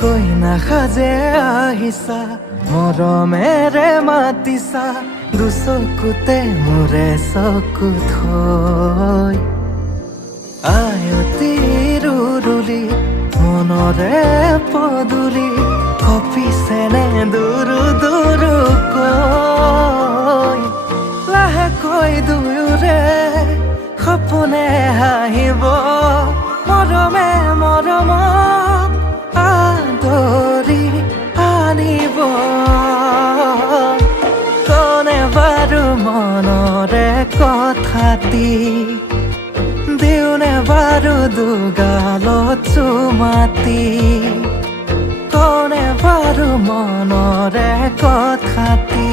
কইনা সাজে আহিছা মৰমেৰে মাতিছা দুচকুতে মোৰে চকু থৈ আয়তি ৰুৰুলি মনৰে পদূলি কপিছেনে দুৰু দুৰুকৈ লাহেকৈ দুয়োৰে সপোনে হাঁহিব মৰমে মৰমক আদৰি আনিব কনে বাৰু মনৰে কথাটি দিওনে বাৰু দুগালত চুমাতি কনে বাৰু মনৰে কথাটি